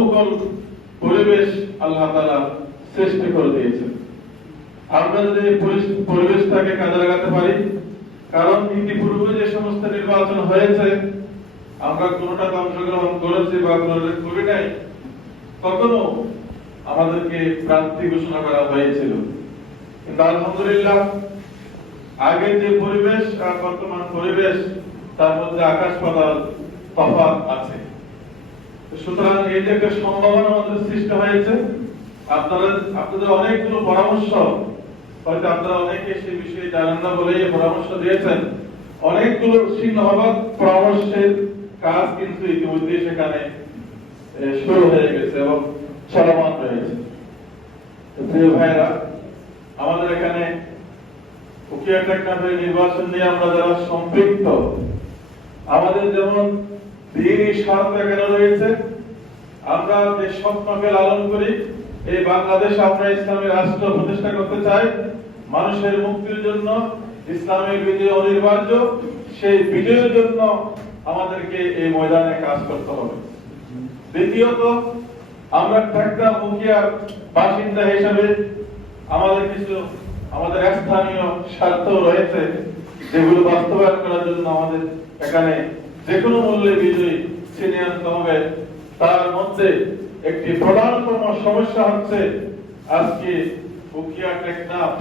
অনুকূল পরিবেশ আল্লাহ তাআলা সৃষ্টি করে দিয়েছেন। আমরা যদি পরিবেশটাকে কাজে লাগাতে পারি, কারণ ইতিপূর্বে যে সমস্ত নির্বাচন হয়েছে, আমরা কোনোটাতে অংশগ্রহণ করেছি বা করি নাই কখনো আমাদেরকে প্রার্থী ঘোষণা করা হয়েছিল। কিন্তু আলহামদুলিল্লাহ আগে যে পরিবেশ আর বর্তমান পরিবেশ, তার মধ্যে আকাশ পাতাল তফাৎ আছে। সুতরাং এই যে সম্ভাবনা আমাদের সৃষ্টি হয়েছে। আপনারা, আপনাদের অনেকগুলো পরামর্শ, হয়তো আপনারা অনেকে সেই বিষয়ে জানেন না বলে পরামর্শ দিয়েছেন। অনেকগুলো সিংহবাদ পরামর্শের কাজ কিন্তু ইতিমধ্যে সেখানে শুরু হয়ে গেছে এবং চলমান রয়েছে। ভাইরা আমাদের এখানে নির্বাচন নিয়ে আমরা যারা সম্পৃক্ত, আমাদের যেমন দিনই স্বার্থ এখানে রয়েছে, আমরা যে স্বপ্নকে লালন করি, এই বাংলাদেশ আমরা ইসলামী রাষ্ট্র প্রতিষ্ঠা করতে চাই। মানুষের মুক্তির জন্য ইসলামের বিজয় অনিবার্য, সেই বিজয়ের জন্য আমাদেরকে এই ময়দানে কাজ করতে হবে। দ্বিতীয়ত, আমরা টেকনা মুখিয়ার বাসিন্দা হিসেবে আমাদের কিছু, আমাদের স্থানীয় স্বার্থ রয়েছে, যেগুলো বাস্তবায়ন করার জন্য আমাদের এখানে যে কোনো মূল্যে বিজয়ী ছিনিয়ে আনতে হবে তার মধ্যে একটি প্রধানতম সমস্যা হচ্ছে আজকে উকিয়া টেকনাফ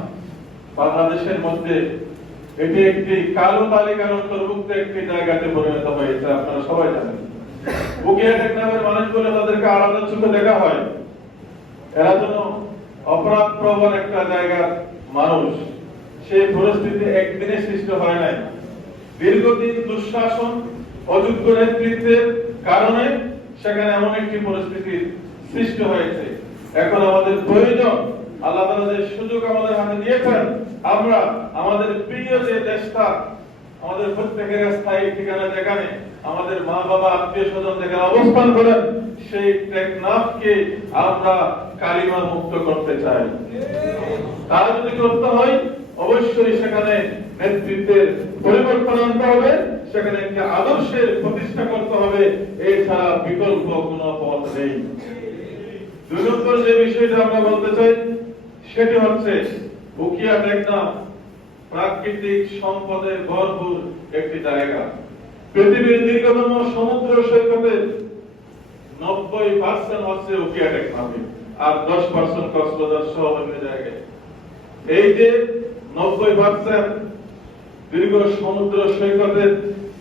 বাংলাদেশের মধ্যে এটি একটি কালো তালিকার অন্তর্ভুক্ত একটি জায়গাতে পরিণত হয়েছে, আপনারা সবাই জানেন। উকিয়া টেকনাফের মানুষগুলো তাদেরকে আলাদা চোখে দেখা হয়। এরা যেন অপরাধ প্রবণ একটা জায়গার মানুষ। সেই পরিস্থিতি একদিনে সৃষ্টি হয় নাই। দীর্ঘদিন দুঃশাসন অযোগ্য নেতৃত্বের কারণে সেখানে এমন একটি পরিস্থিতির সৃষ্টি হয়েছে। এখন আমাদের প্রয়োজন, আল্লাহ তাআলা যে সুযোগ আমাদের হাতে দিয়েছেন, আমরা আমাদের প্রিয় যে দেশটা, আমাদের প্রত্যেকের স্থায়ী ঠিকানা যেখানে আমাদের মা বাবা, আত্মীয় স্বজন যেখানে অবস্থান করেন, সেই টেকনাফকে আমরা কালিমা মুক্ত করতে চাই। তা যদি করতে হয়, অবশ্যই সেখানে নেতৃত্বের পরিবর্তন আনতে হবে। সেখানে একটি আদর্শের প্রতিষ্ঠা করতে হবে, এছাড়া বিকল্প কোনো পথ নেই। দুই নম্বর যে বিষয়টা আমরা বলতে চাই, সেটি হচ্ছে উকিয়া টেকনাফ প্রাকৃতিক সম্পদে ভরপুর একটি জায়গা। পৃথিবীর দীর্ঘতম সমুদ্র সৈকতে নব্বই পার্সেন্ট হচ্ছে উকিয়া টেকনাফে আর দশ পার্সেন্ট কক্সবাজার সহ অন্য জায়গায়। এই যে নব্বই পার্সেন্ট দীর্ঘ সমুদ্র সৈকতের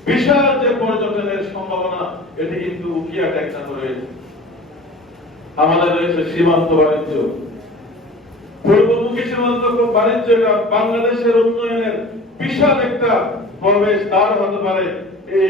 বিশাল যে পর্যটনের সম্ভাবনা, এটি কিন্তু উকিয়া ট্যাক্সা রয়েছে আমাদের রয়েছে সীমান্ত বাণিজ্য। পূর্বমুখী সীমান্ত বাণিজ্যটা বাংলাদেশের উন্নয়নের বিশাল একটা প্রবেশ দ্বার হতে পারে এই